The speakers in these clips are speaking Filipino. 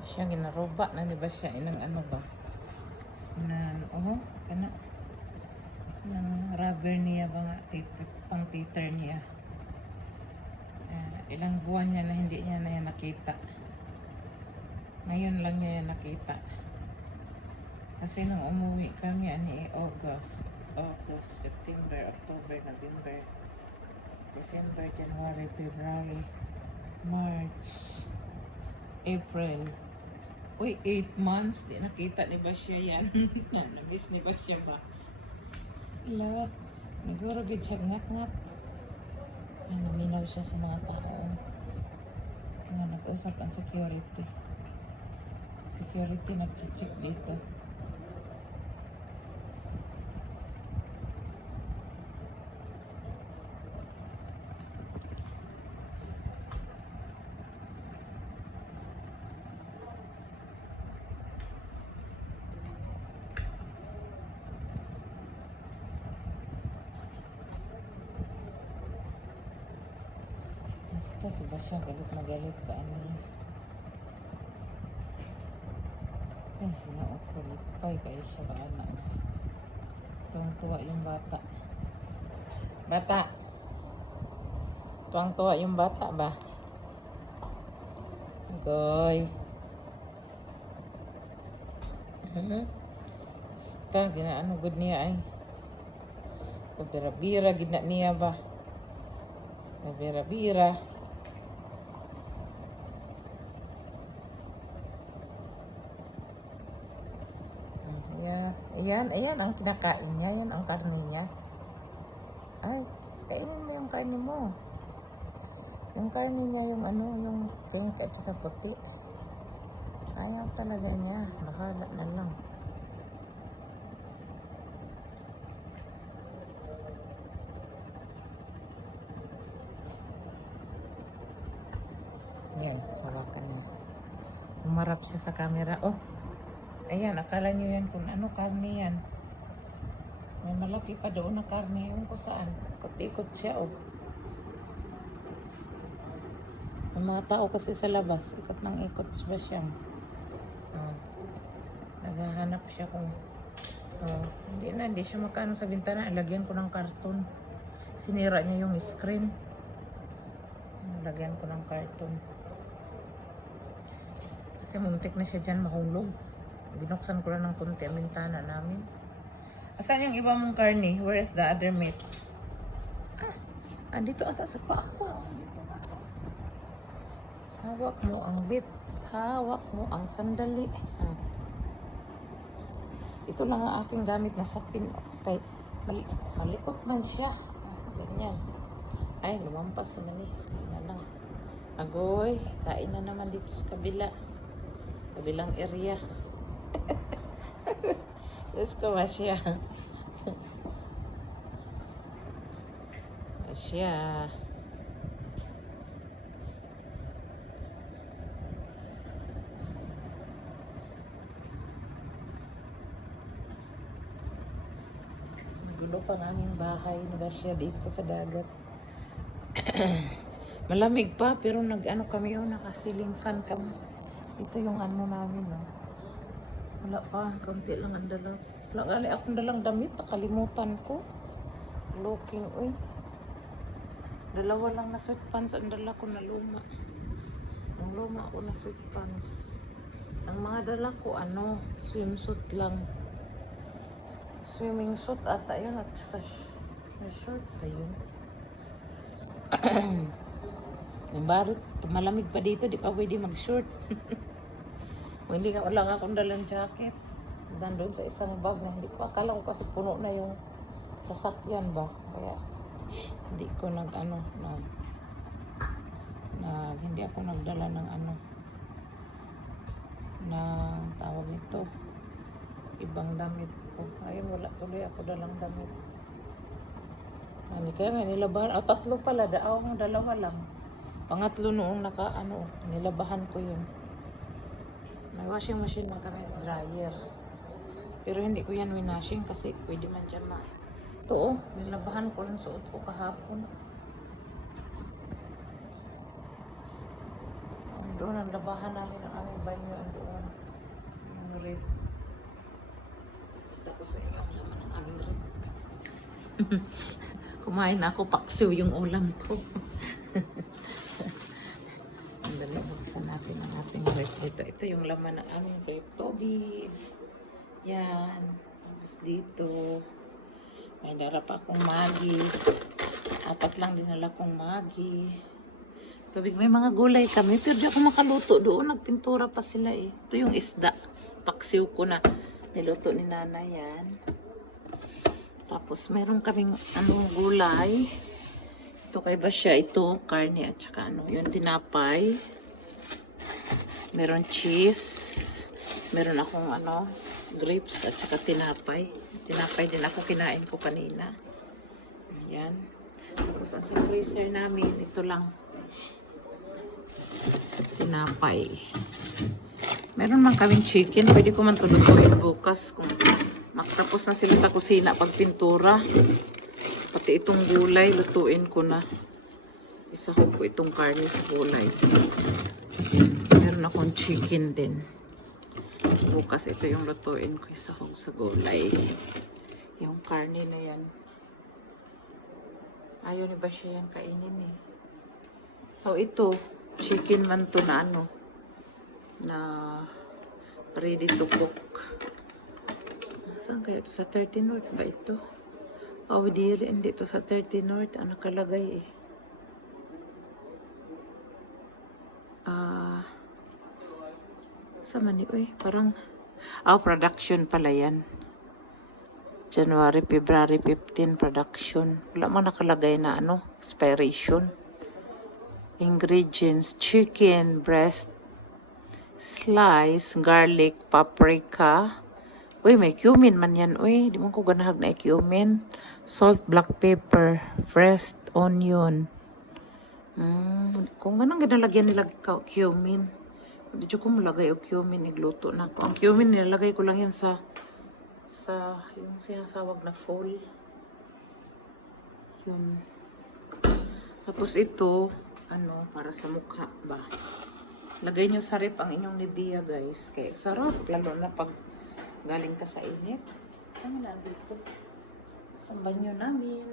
Siya ginaroba na di ba siya inang ano ba? Na kana ng rubber niya ba nga pang teeter niya. Ilang buwan niya na hindi niya na yan nakita. Ngayon lang niya yan nakita. Kasi nung umuwi kami August, September, October, November, December, January, February, March, April. Uy, 8 months di nakita ni ba siya yan? Na-miss ni ba siya ba? Wala. Naguro gid siya ngat-ngat. Naminaw siya sa mga tao. Nag-usap ang security. Security nag-check dito. Basta si Basya galit na galit sa ano niya. Ay, pinaupulipay kayo siya ba anak. Tuwang-tuwa yung bata. Bata! Tuwang-tuwa yung bata ba? Goy. Basta, ginaano good niya ay. Bira-bira, gina niya ba? Bira-bira. Ayan ang kinakain niya. Yan ang karne niya. Ay, kainin mo yung karne mo. Yung karne niya, yung yung pink at saka puti. Ayaw talaga niya. Bahala na lang. Yan, hawakan niya. Umarap siya sa camera. Oh, ayan, akala niyo yan kung ano karne yan. May malaki pa doon na karne. Ewan ko saan. Ikot-ikot siya, oh. May mga tao kasi sa labas. Ikot ng ikot ba siya? Naghahanap siya kung hindi siya makaano sa bintana. Lagyan ko ng karton. Sinira niya yung screen. Lagyan ko ng karton. Kasi muntik na siya dyan mahulog. Binuksan ko lang ng konti ang bintana namin. Asan yung iba mong karne? Where is the other meat? Dito ata sa paa ko. Hawak mo ang bit. Hawak mo ang sandali. Ito lang ang aking gamit na sapin. Okay. Malikot man siya. Ganyan. Ay, lumampas naman eh. Na lang. Agoy, kain na naman dito sa kabilang area. Diyos ko, Masya. Masya. Magulo pang aming bahay na Masya dito sa dagat. Malamig pa, pero nag-ano kami naka-ceiling fan kami. Ito yung ano namin, Wala pa, konti lang ang dala. Wala nga akong dalang damit, nakalimutan ko. Looking, dalawa lang na sweatpants ang dala ko na luma. Ang luma ko na sweatpants. Ang mga dala ko, swimsuit lang. Swimming suit ata yun at short pa yun. Yung barot, malamig pa dito, di pa pwede mag-short. Hindi nga wala akong dalang jacket. Nandun sa isang bag na hindi ko. Akala ko kasi puno na yung sasakyan ba. Kaya hindi ko hindi ako nagdala ng tawag nito. Ibang damit ko. Ayun, wala tuloy ako dalang damit. Kaya nga nilabahan. Tatlo pala. Dalawa lang. Pangatlo noong nilabahan ko yun. May washing machine man kami, dryer. Pero hindi ko yan winashing kasi pwede man dyan Ito nilabahan ko rin suot ko kahapon. Ang Doon ang labahan namin ang aming banyo. Doon. Yung rip. Tapos sa inyo ang laman ng aming rip. Kumain ako, paksiw yung ulam ko. Ang dali, buksan natin ang ating rip. Ito yung laman ng aming rip. Tubig. Yan. Tapos dito, may dara pa akong Maggi. 4 lang dinala kong Maggi. Tubig, may mga gulay kami. Pero di ako makaluto doon. Nagpintura pa sila eh. Ito yung isda. Paksiw ko na. Niluto ni Nana yan. Tapos meron kaming gulay. Ito kay Basya. Ito, karne at saka yung tinapay. Meron cheese. Meron akong grapes at saka tinapay. Tinapay din ako, kinain ko kanina. Ayan. Tapos ang sa freezer namin, ito lang. Tinapay. Meron man kaming chicken. Pwede ko man tulutuin bukas kung makatapos na sila sa kusina pagpintura. Pati itong gulay, lutuin ko na. Isahog ko itong karne sa gulay. Meron akong chicken din. Bukas ito yung lutuin ko, isahog sa gulay. Yung karne na yan. Ayaw ni ba siya yan kainin eh. Oh, ito. Chicken man to na na ready to cook. Saan kaya ito? Sa 30 North ba ito? Oh, hindi ito sa 30 North. Ang nakalagay eh. Sa mani, parang production pala yan. January, February 15 production. Wala man nakalagay na expiration. Ingredients: chicken breast, slice, garlic, paprika. May cumin man yan. Di mo ko ganahag na cumin. Salt, black pepper, fresh onion. Kung ganang ginalagyan nila cumin. Hindi ko malagay o cumin, igluto na ako. Ang cumin nilalagay ko lang yan sa yung sinasawag na fall. Yun. Tapos ito, para sa mukha ba. Lagay nyo sa rep ang inyong Nivea, guys. Kaya sarap, lalo na pag galing ka sa init. Saan na dito? Ang banyo namin.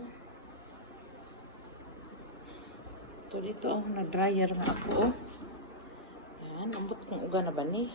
Ito dito, na-dryer nga ako, Yan, ambot kong uga na ba ni?